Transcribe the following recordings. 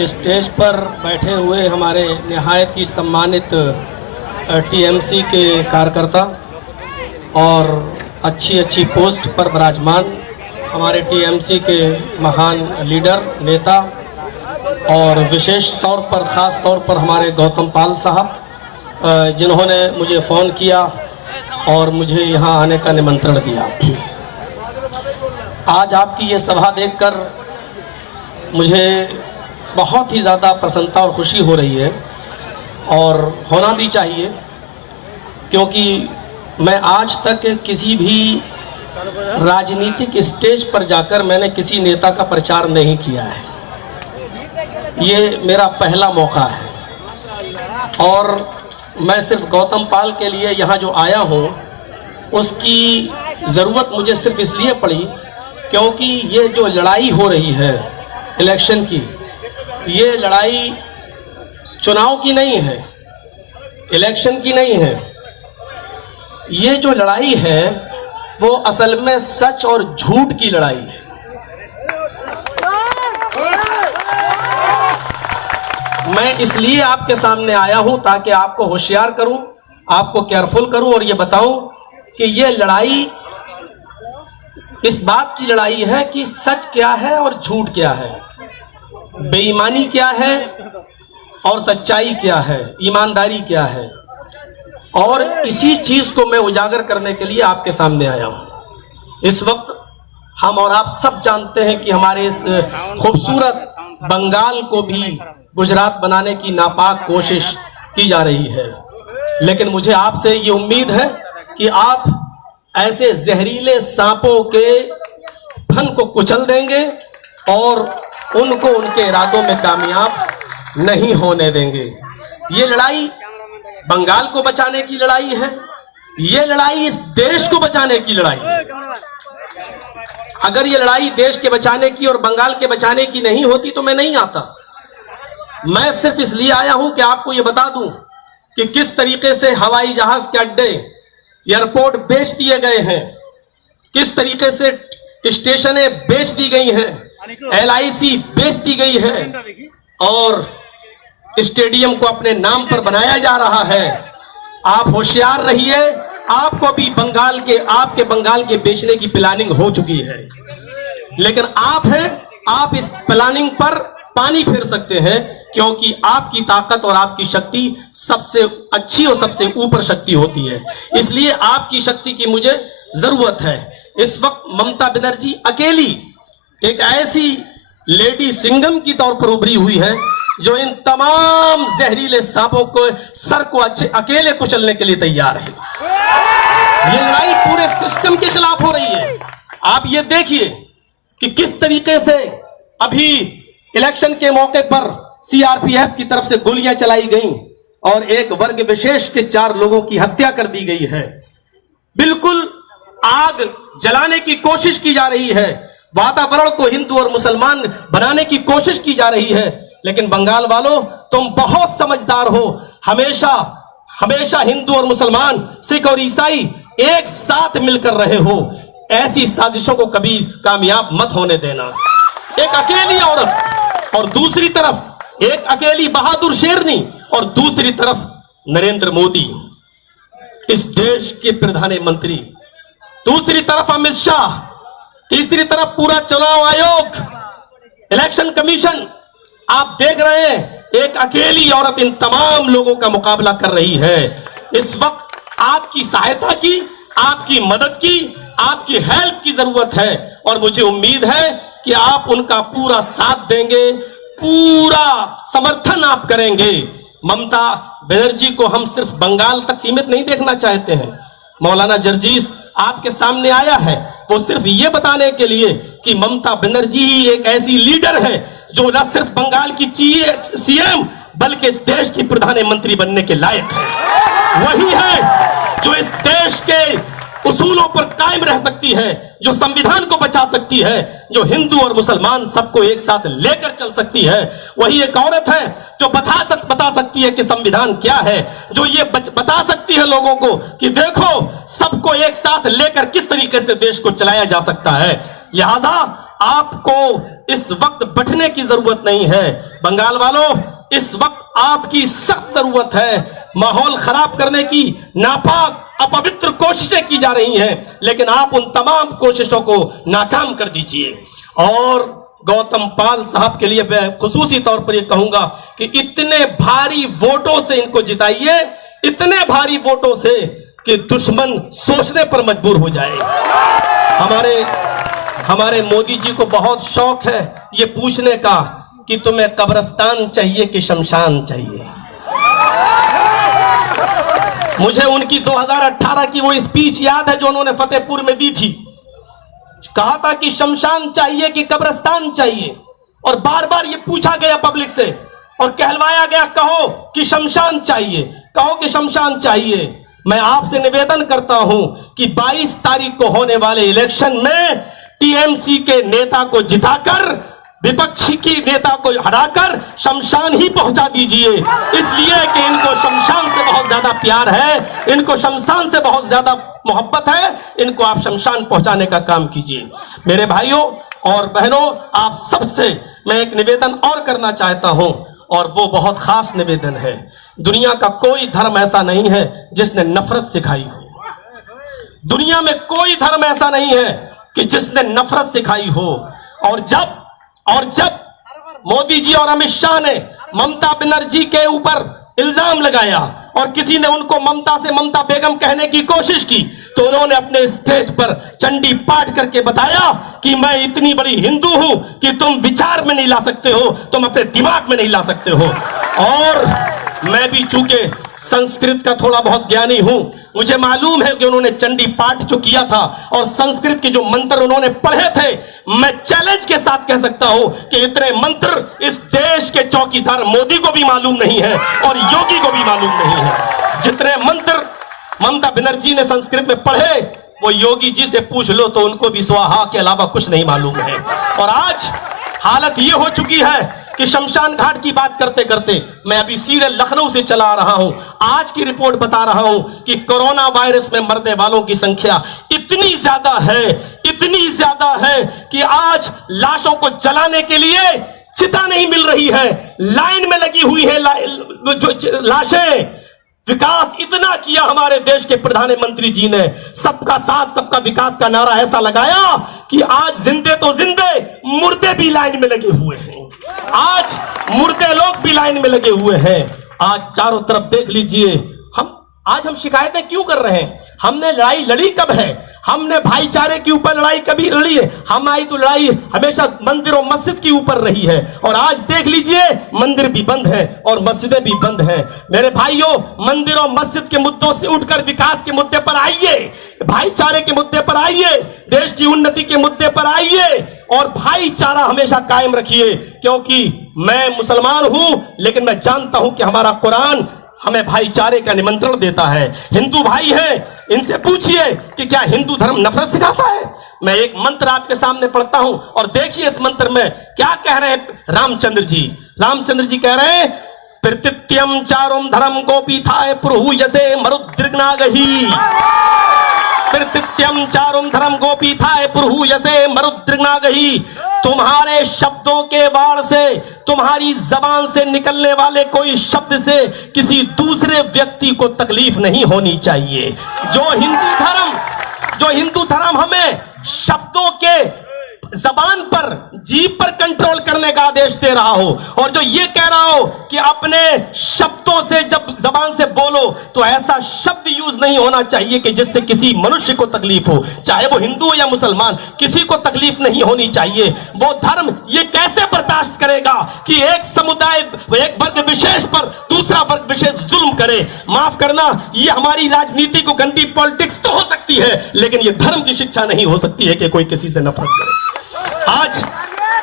Stage पर बैठे हुए हमारे निहायत ही सम्मानित टीएमसी के कार्यकर्ता और अच्छी अच्छी पोस्ट पर विराजमान हमारे टीएमसी के महान लीडर नेता और विशेष तौर पर ख़ास तौर पर हमारे गौतम पाल साहब जिन्होंने मुझे फ़ोन किया और मुझे यहाँ आने का निमंत्रण दिया। आज आपकी ये सभा देखकर मुझे बहुत ही ज़्यादा प्रसन्नता और खुशी हो रही है और होना भी चाहिए, क्योंकि मैं आज तक किसी भी राजनीतिक स्टेज पर जाकर मैंने किसी नेता का प्रचार नहीं किया है। ये मेरा पहला मौका है और मैं सिर्फ गौतम पाल के लिए यहाँ जो आया हूँ उसकी ज़रूरत मुझे सिर्फ इसलिए पड़ी क्योंकि ये जो लड़ाई हो रही है इलेक्शन की, ये लड़ाई चुनाव की नहीं है, इलेक्शन की नहीं है। ये जो लड़ाई है वो असल में सच और झूठ की लड़ाई है। मैं इसलिए आपके सामने आया हूं ताकि आपको होशियार करूं, आपको केयरफुल करूं और ये बताऊं कि ये लड़ाई इस बात की लड़ाई है कि सच क्या है और झूठ क्या है, बेईमानी क्या है और सच्चाई क्या है, ईमानदारी क्या है। और इसी चीज को मैं उजागर करने के लिए आपके सामने आया हूं। इस वक्त हम और आप सब जानते हैं कि हमारे इस खूबसूरत बंगाल को भी गुजरात बनाने की नापाक कोशिश की जा रही है, लेकिन मुझे आपसे ये उम्मीद है कि आप ऐसे जहरीले सांपों के फन को कुचल देंगे और उनको उनके इरादों में कामयाब नहीं होने देंगे। ये लड़ाई बंगाल को बचाने की लड़ाई है, ये लड़ाई इस देश को बचाने की लड़ाई है। अगर ये लड़ाई देश के बचाने की और बंगाल के बचाने की नहीं होती तो मैं नहीं आता। मैं सिर्फ इसलिए आया हूं कि आपको यह बता दूं कि किस तरीके से हवाई जहाज के अड्डे, एयरपोर्ट बेच दिए गए हैं, किस तरीके से स्टेशनें बेच दी गई हैं, LIC बेच दी गई है और स्टेडियम को अपने नाम पर बनाया जा रहा है। आप होशियार रहिए, आपको भी आपके बंगाल के बेचने की प्लानिंग हो चुकी है, लेकिन आप इस प्लानिंग पर पानी फेर सकते हैं, क्योंकि आपकी ताकत और आपकी शक्ति सबसे अच्छी और सबसे ऊपर शक्ति होती है। इसलिए आपकी शक्ति की मुझे जरूरत है। इस वक्त ममता बनर्जी अकेली एक ऐसी लेडी सिंघम की तौर पर उभरी हुई है जो इन तमाम जहरीले सांपों को सर को अकेले कुचलने के लिए तैयार है। ये लड़ाई पूरे सिस्टम के खिलाफ हो रही है। आप ये देखिए कि किस तरीके से अभी इलेक्शन के मौके पर CRPF की तरफ से गोलियां चलाई गईं और एक वर्ग विशेष के 4 लोगों की हत्या कर दी गई है। बिल्कुल आग जलाने की कोशिश की जा रही है, वातावरण को हिंदू और मुसलमान बनाने की कोशिश की जा रही है। लेकिन बंगाल वालों, तुम बहुत समझदार हो। हमेशा हिंदू और मुसलमान, सिख और ईसाई एक साथ मिलकर रहे हो। ऐसी साजिशों को कभी कामयाब मत होने देना। एक अकेली औरत और दूसरी तरफ एक अकेली बहादुर शेरनी और दूसरी तरफ नरेंद्र मोदी, इस देश के प्रधानमंत्री, दूसरी तरफ अमित शाह, तीसरी तरफ पूरा चुनाव आयोग, इलेक्शन कमीशन। आप देख रहे हैं एक अकेली औरत इन तमाम लोगों का मुकाबला कर रही है। इस वक्त आपकी सहायता की, आपकी मदद की, आपकी हेल्प की जरूरत है और मुझे उम्मीद है कि आप उनका पूरा साथ देंगे, पूरा समर्थन आप करेंगे। ममता बनर्जी को हम सिर्फ बंगाल तक सीमित नहीं देखना चाहते हैं। मौलाना जर्जीस आपके सामने आया है वो सिर्फ ये बताने के लिए कि ममता बनर्जी ही एक ऐसी लीडर है जो न सिर्फ बंगाल की CM बल्कि इस देश की प्रधानमंत्री बनने के लायक है। वही है जो इस देश के उसूलों पर कायम रह सकती है, जो संविधान को बचा सकती है, जो हिंदू और मुसलमान सबको एक साथ लेकर चल सकती है। वही एक औरत है जो बता सकती है कि संविधान क्या है, जो ये बता सकती है लोगों को कि देखो सबको एक साथ लेकर किस तरीके से देश को चलाया जा सकता है। लिहाजा आपको इस वक्त बंटने की जरूरत नहीं है। बंगाल वालों, इस वक्त आपकी सख्त जरूरत है। माहौल खराब करने की नापाक अपवित्र कोशिशें की जा रही हैं, लेकिन आप उन तमाम कोशिशों को नाकाम कर दीजिए। और गौतम पाल साहब के लिए मैं खुसूसी तौर पर यह कहूंगा कि इतने भारी वोटों से इनको जिताइए, इतने भारी वोटों से कि दुश्मन सोचने पर मजबूर हो जाए। हमारे मोदी जी को बहुत शौक है ये पूछने का कि तुम्हें कब्रिस्तान चाहिए कि शमशान चाहिए। मुझे उनकी 2018 की वो स्पीच याद है जो उन्होंने फतेहपुर में दी थी। कहा था कि शमशान चाहिए कि कब्रिस्तान चाहिए, और बार बार ये पूछा गया पब्लिक से और कहलवाया गया कहो कि शमशान चाहिए, कहो कि शमशान चाहिए। मैं आपसे निवेदन करता हूं कि 22 तारीख को होने वाले इलेक्शन में टीएमसी के नेता को जिताकर, विपक्षी की नेता को हराकर शमशान ही पहुंचा दीजिए, इसलिए कि इनको शमशान से बहुत ज्यादा प्यार है, इनको शमशान से बहुत ज्यादा मोहब्बत है। इनको आप शमशान पहुंचाने का काम कीजिए। मेरे भाइयों और बहनों, आप सबसे मैं एक निवेदन और करना चाहता हूं, और वो बहुत खास निवेदन है। दुनिया का कोई धर्म ऐसा नहीं है जिसने नफरत सिखाई हो। दुनिया में कोई धर्म ऐसा नहीं है कि जिसने नफरत सिखाई हो। और जब मोदी जी और अमित शाह ने ममता बनर्जी के ऊपर इल्जाम लगाया और किसी ने उनको ममता से ममता बेगम कहने की कोशिश की, तो उन्होंने अपने स्टेज पर चंडी पाठ करके बताया कि मैं इतनी बड़ी हिंदू हूं कि तुम विचार में नहीं ला सकते हो, तुम अपने दिमाग में नहीं ला सकते हो। और मैं भी चूंकि संस्कृत का थोड़ा बहुत ज्ञानी हूं, मुझे मालूम है कि उन्होंने चंडी पाठ जो किया था और संस्कृत के जो मंत्र उन्होंने पढ़े थे, मैं चैलेंज के साथ कह सकता हूं कि इतने मंत्र इस देश के चौकीदार मोदी को भी मालूम नहीं है और योगी को भी मालूम नहीं है। जितने मंत्र ममता बनर्जी ने संस्कृत में पढ़े, वो योगी जी से पूछ लो तो उनको भी स्वाहा के अलावा कुछ नहीं मालूम है। और आज हालत ये हो चुकी है कि शमशान घाट की बात करते करते मैं अभी सीधे लखनऊ से चला आ रहा हूं। आज की रिपोर्ट बता रहा हूं कि कोरोना वायरस में मरने वालों की संख्या इतनी ज्यादा है कि आज लाशों को जलाने के लिए चिता नहीं मिल रही है, लाइन में लगी हुई है लाशें। विकास इतना किया हमारे देश के प्रधानमंत्री जी ने, सबका साथ सबका विकास का नारा ऐसा लगाया कि आज जिंदे तो जिंदे, मुर्दे भी लाइन में लगे हुए हैं। आज मुर्दे लोग भी लाइन में लगे हुए हैं। आज चारों तरफ देख लीजिए, हम शिकायतें क्यों कर रहे हैं? हमने लड़ाई लड़ी कब है? हमने भाईचारे के ऊपर लड़ाई कभी लड़ी है? हमारी तो लड़ाई हमेशा मंदिर और मस्जिद के ऊपर रही है, और आज देख लीजिए मंदिर भी बंद है और मस्जिदें भी बंद हैं। मेरे भाइयों, मंदिर और मस्जिद के मुद्दों से उठकर विकास के मुद्दे पर आइए, भाईचारे के मुद्दे पर आइए, देश की उन्नति के मुद्दे पर आइए और भाईचारा हमेशा कायम रखिए। क्योंकि मैं मुसलमान हूं, लेकिन मैं जानता हूं कि हमारा कुरान हमें भाईचारे का निमंत्रण देता है। हिंदू भाई हैं, इनसे पूछिए कि क्या हिंदू धर्म नफरत सिखाता है? मैं एक मंत्र आपके सामने पढ़ता हूं और देखिए इस मंत्र में क्या कह रहे हैं रामचंद्र जी। रामचंद्र जी कह रहे हैं, प्रत्यत्यम चारुम धर्म गोपीथाय पुरुहूयसे मरुद्रिग्नागहि। प्रत्यत्यम चारुम धर्म गोपीथाय पुरुहूयसे मरुद्रिग्नागहि। तुम्हारे शब्दों के वार से, तुम्हारी जबान से निकलने वाले कोई शब्द से किसी दूसरे व्यक्ति को तकलीफ नहीं होनी चाहिए। जो हिंदू धर्म हमें शब्दों के जबान पर, जीभ पर कंट्रोल करने का आदेश दे रहा हो, और जो ये कह रहा हो कि अपने शब्दों से जब जबान से बोलो तो ऐसा शब्द यूज नहीं होना चाहिए कि जिससे किसी मनुष्य को तकलीफ हो, चाहे वो हिंदू हो या मुसलमान, किसी को तकलीफ नहीं होनी चाहिए। वो धर्म ये कैसे बर्दाश्त करेगा कि एक समुदाय, एक वर्ग विशेष पर दूसरा वर्ग विशेष जुल्म करे? माफ करना, ये हमारी राजनीति को गंदी पॉलिटिक्स तो हो सकती है, लेकिन ये धर्म की शिक्षा नहीं हो सकती है कि कोई किसी से नफरत करे। आज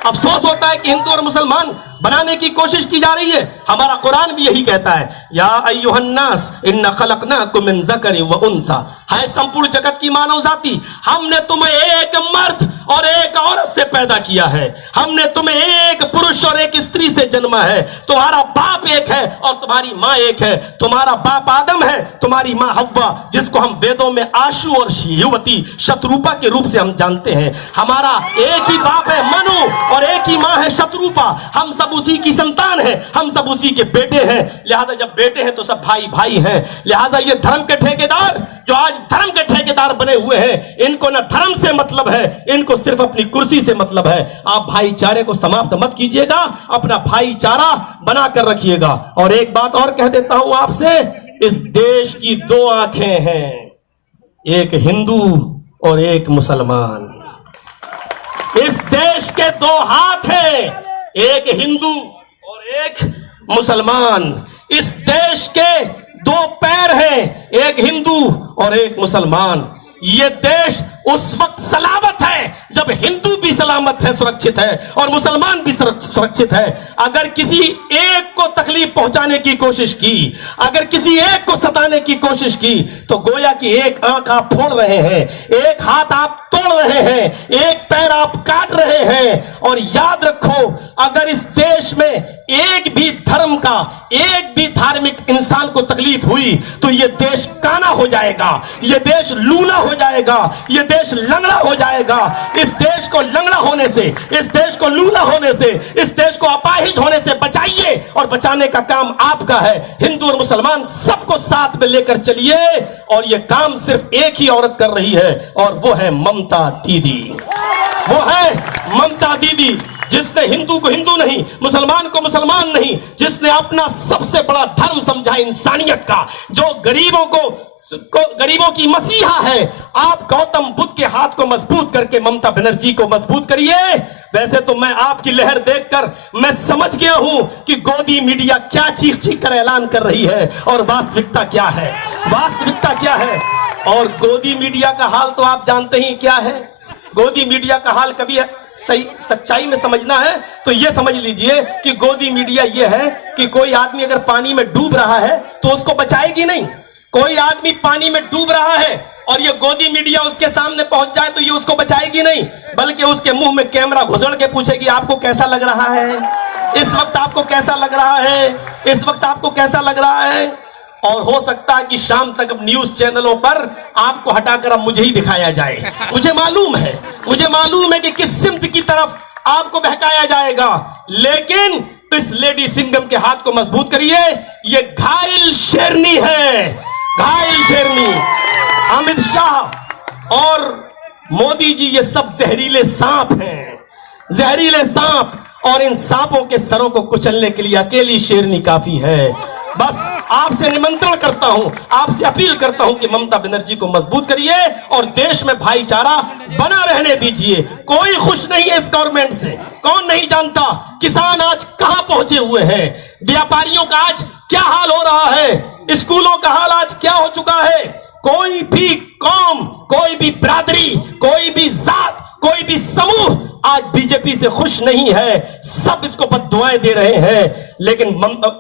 अफसोस होता है कि हिंदू और मुसलमान बनाने की कोशिश की जा रही है। हमारा कुरान भी यही कहता है, या अय्युहन्नास इन्ना खलकनाकुम मिन ज़करिन व उन्सा, है संपूर्ण जगत की मानव जाति, हमने तुम्हें एक मर्द और एक औरत से पैदा किया है, हमने तुम्हें एक पुरुष और एक स्त्री से जन्मा है। तुम्हारा बाप एक है और तुम्हारी माँ एक है। तुम्हारा बाप आदम है, तुम्हारी माँ हव्वा, जिसको हम वेदों में आशु और युवती शत्रुपा के रूप से हम जानते हैं। हमारा एक ही बाप है मनु और एक ही माँ है शत्रुपा। हम सब उसी की संतान है, हम सब उसी के बेटे हैं। लिहाजा जब बेटे हैं तो सब भाई भाई हैं। लिहाजा ये धर्म के ठेकेदार जो आज धर्म के ठेकेदार बने हुए हैं, इनको न धर्म से मतलब है, इनको सिर्फ अपनी कुर्सी से मतलब है। आप भाईचारे को समाप्त मत कीजिएगा, अपना भाईचारा बनाकर रखिएगा। और एक बात और कह देता हूं आपसे, इस देश की दो आंखें हैं, एक हिंदू और एक मुसलमान। इस देश के दो हाथ हैं, एक हिंदू और एक मुसलमान। इस देश के दो पैर हैं, एक हिंदू और एक मुसलमान। ये देश उस वक्त सलामत है जब हिंदू भी सलामत है, सुरक्षित है, और मुसलमान भी सुरक्षित है। अगर किसी एक को तकलीफ पहुंचाने की कोशिश की, अगर किसी एक को सताने की कोशिश की, तो गोया कि एक आंख आप फोड़ रहे हैं, एक हाथ आप तोड़ रहे हैं, एक पैर आप काट रहे हैं। और याद रखो, अगर इस देश में एक भी धर्म का, एक भी धार्मिक इंसान को तकलीफ हुई तो यह देश काना हो जाएगा, यह देश लूला हो जाएगा, यह देश लंगड़ा हो जाएगा। इस देश को लंगड़ा होने से, इस देश को लूला होने से, इस देश को अपाहिज होने से बचाइए, और बचाने का काम आपका है। हिंदू और मुसलमान सबको साथ में लेकर चलिए, और यह काम सिर्फ एक ही औरत कर रही है, और वो है ममता दीदी। वो है ममता दीदी, जिसने हिंदू को हिंदू नहीं, मुसलमान को मुसलमान नहीं, जिसने अपना सबसे बड़ा धर्म समझा इंसानियत का, जो गरीबों की मसीहा है। आप गौतम बुद्ध के हाथ को मजबूत करके ममता बनर्जी को मजबूत करिए। वैसे तो मैं आपकी लहर देखकर मैं समझ गया हूं कि गोदी मीडिया क्या चीख चीख कर ऐलान कर रही है और वास्तविकता क्या है, वास्तविकता क्या है। और गोदी मीडिया का हाल तो आप जानते ही क्या है। गोदी मीडिया का हाल कभी सही सच्चाई में समझना है तो यह समझ लीजिए कि गोदी मीडिया यह है कि कोई आदमी अगर पानी में डूब रहा है तो उसको बचाएगी नहीं। कोई आदमी पानी में डूब रहा है और ये गोदी मीडिया उसके सामने पहुंच जाए तो ये उसको बचाएगी नहीं, बल्कि उसके मुंह में कैमरा घुसड़ के पूछेगी आपको कैसा लग रहा है, इस वक्त आपको कैसा लग रहा है, इस वक्त आपको कैसा लग रहा है। और हो सकता है कि शाम तक अब न्यूज चैनलों पर आपको हटाकर अब मुझे ही दिखाया जाए। मुझे मालूम है कि किस सिमत की तरफ आपको बहकाया जाएगा, लेकिन इस लेडी सिंघम के हाथ को मजबूत करिए। ये घायल शेरनी है, घायल शेरनी। अमित शाह और मोदी जी ये सब जहरीले सांप हैं, जहरीले सांप, और इन सांपों के सरों को कुचलने के लिए अकेली शेरनी काफी है। बस आपसे निमंत्रण करता हूं, आपसे अपील करता हूं कि ममता बनर्जी को मजबूत करिए और देश में भाईचारा बना रहने दीजिए। कोई खुश नहीं है इस गवर्नमेंट से, कौन नहीं जानता किसान आज कहां पहुंचे हुए हैं, व्यापारियों का आज क्या हाल हो रहा है, स्कूलों का हाल आज क्या हो चुका है। कोई भी कौम, कोई भी बिरादरी, कोई भी जात, कोई भी समूह आज बीजेपी से खुश नहीं है, सब इसको बद्दुआएं दे रहे हैं। लेकिन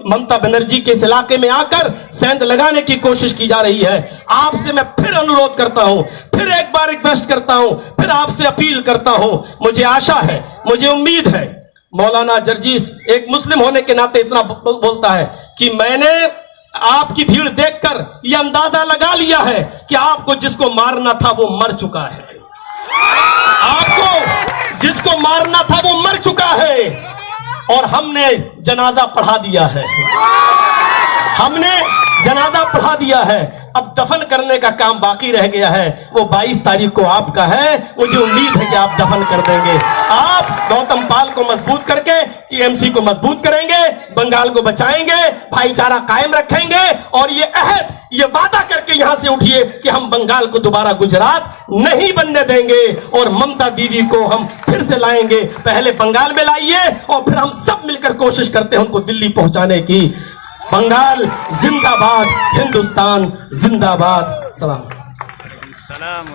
ममता बनर्जी के इस इलाके में आकर सेंध लगाने की कोशिश की जा रही है। आपसे मैं फिर अनुरोध करता हूं, फिर एक बार रिक्वेस्ट करता हूं, फिर आपसे अपील करता हूं। मुझे आशा है, मुझे उम्मीद है, मौलाना जर्जीस एक मुस्लिम होने के नाते इतना बोलता है कि मैंने आपकी भीड़ देखकर यह अंदाजा लगा लिया है कि आपको जिसको मारना था वो मर चुका है, आपको जिसको मारना था वो मर चुका है, और हमने जनाजा पढ़ा दिया है, हमने जनाजा पढ़ा दिया है। अब दफन करने का काम बाकी रह गया है, वो 22 तारीख को आपका है। मुझे उम्मीद है कि आप दफन कर देंगे। आप गौतम पाल को मजबूत करके टीएमसी को मजबूत करेंगे, बंगाल को बचाएंगे, भाईचारा कायम रखेंगे, और ये अहद, ये वादा करके यहां से उठिए कि हम बंगाल को दोबारा गुजरात नहीं बनने देंगे, और ममता दीदी को हम फिर से लाएंगे। पहले बंगाल में लाइए और फिर हम सब मिलकर कोशिश करते हैं उनको दिल्ली पहुंचाने की। बंगाल जिंदाबाद, हिंदुस्तान जिंदाबाद। सलाम।